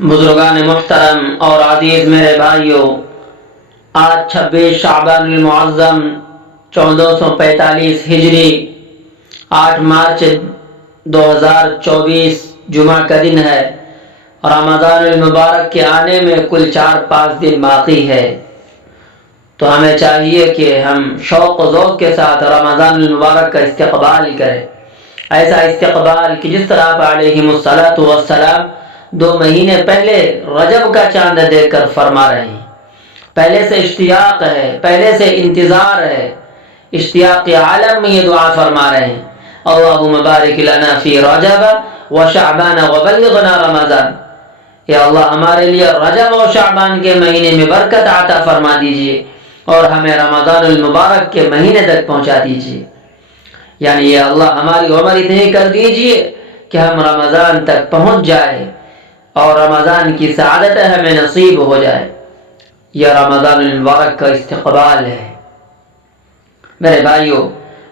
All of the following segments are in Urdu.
بزرگان محترم اور عزیز میرے بھائیوں، آج 26 شعبان المعظم 1445 ہجری 8 مارچ 2024 جمعہ کا دن ہے۔ رمضان المبارک کے آنے میں کل 4-5 دن باقی ہے، تو ہمیں چاہیے کہ ہم شوق و ذوق کے ساتھ رمضان المبارک کا استقبال کریں۔ ایسا استقبال کہ جس طرح آپ علیہ السلام 2 مہینے پہلے رجب کا چاند دیکھ کر فرما رہے ہیں، پہلے سے اشتیاق ہے، پہلے سے انتظار ہے، اشتیاق عالم میں یہ دعا فرما رہے ہیں، اللہم بارک لنا فی رجب و شعبان وبلغنا رمضان۔ یا اللہ ہمارے لیے رجب و شعبان کے مہینے میں برکت عطا فرما دیجئے اور ہمیں رمضان المبارک کے مہینے تک پہنچا دیجئے، یعنی یا اللہ ہماری عمر اتنی کر دیجئے کہ ہم رمضان تک پہنچ جائے اور رمضان کی سعادت ہمیں نصیب ہو جائے۔ یہ رمضان المبارک کا استقبال ہے۔ میرے بھائیوں،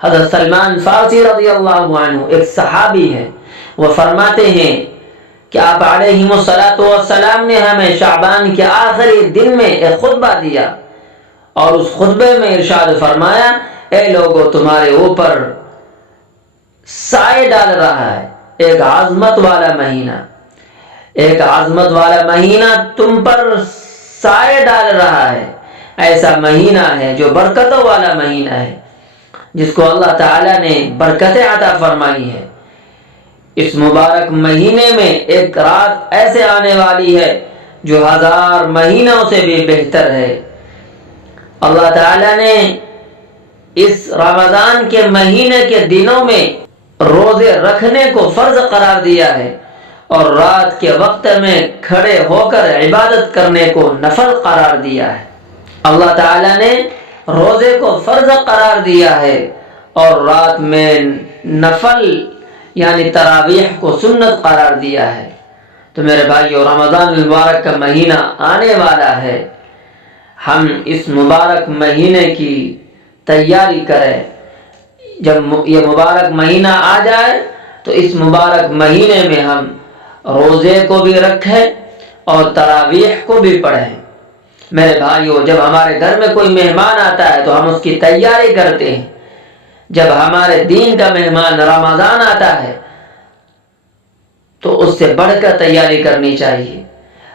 حضرت سلمان فارسی رضی اللہ عنہ ایک صحابی ہے، وہ فرماتے ہیں کہ آپ علیہ السلام نے ہمیں شعبان کے آخری دن میں ایک خطبہ دیا اور اس خطبے میں ارشاد فرمایا، اے لوگو تمہارے اوپر سائے ڈال رہا ہے ایک عظمت والا مہینہ، ایک عظمت والا مہینہ تم پر سائے ڈال رہا ہے۔ ایسا مہینہ ہے جو برکتوں والا مہینہ ہے، جس کو اللہ تعالیٰ نے برکتیں عطا فرمائی ہے۔ اس مبارک مہینے میں ایک رات ایسے آنے والی ہے جو 1000 مہینوں سے بھی بہتر ہے۔ اللہ تعالیٰ نے اس رمضان کے مہینے کے دنوں میں روزے رکھنے کو فرض قرار دیا ہے اور رات کے وقت میں کھڑے ہو کر عبادت کرنے کو نفل قرار دیا ہے۔ اللہ تعالیٰ نے روزے کو فرض قرار دیا ہے اور رات میں نفل یعنی تراویح کو سنت قرار دیا ہے۔ تو میرے بھائیو، رمضان المبارک کا مہینہ آنے والا ہے، ہم اس مبارک مہینے کی تیاری کریں۔ جب یہ مبارک مہینہ آ جائے تو اس مبارک مہینے میں ہم روزے کو بھی رکھیں اور تراویح کو بھی پڑھیں۔ میرے بھائیو، جب ہمارے گھر میں کوئی مہمان آتا ہے تو ہم اس کی تیاری کرتے ہیں۔ جب ہمارے دین کا مہمان رمضان آتا ہے تو اس سے بڑھ کر تیاری کرنی چاہیے۔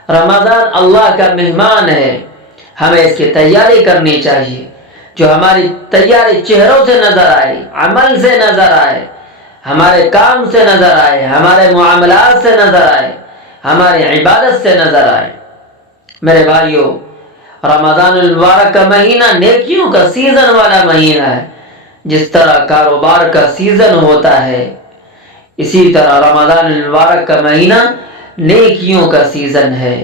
رمضان اللہ کا مہمان ہے، ہمیں اس کی تیاری کرنی چاہیے، جو ہماری تیاری چہروں سے نظر آئے، عمل سے نظر آئے، ہمارے کام سے نظر آئے، ہمارے معاملات سے نظر آئے، ہماری عبادت سے نظر آئے۔ میرے بھائیو، رمضان المبارک کا مہینہ نیکیوں کا سیزن والا مہینہ ہے۔ جس طرح کاروبار کا سیزن ہوتا ہے، اسی طرح رمضان المبارک کا مہینہ نیکیوں کا سیزن ہے۔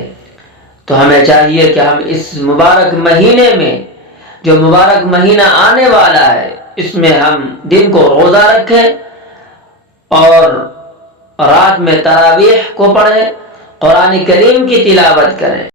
تو ہمیں چاہیے کہ ہم اس مبارک مہینے میں، جو مبارک مہینہ آنے والا ہے، اس میں ہم دن کو روزہ رکھیں اور رات میں تراویح کو پڑھیں، قرآن کریم کی تلاوت کریں۔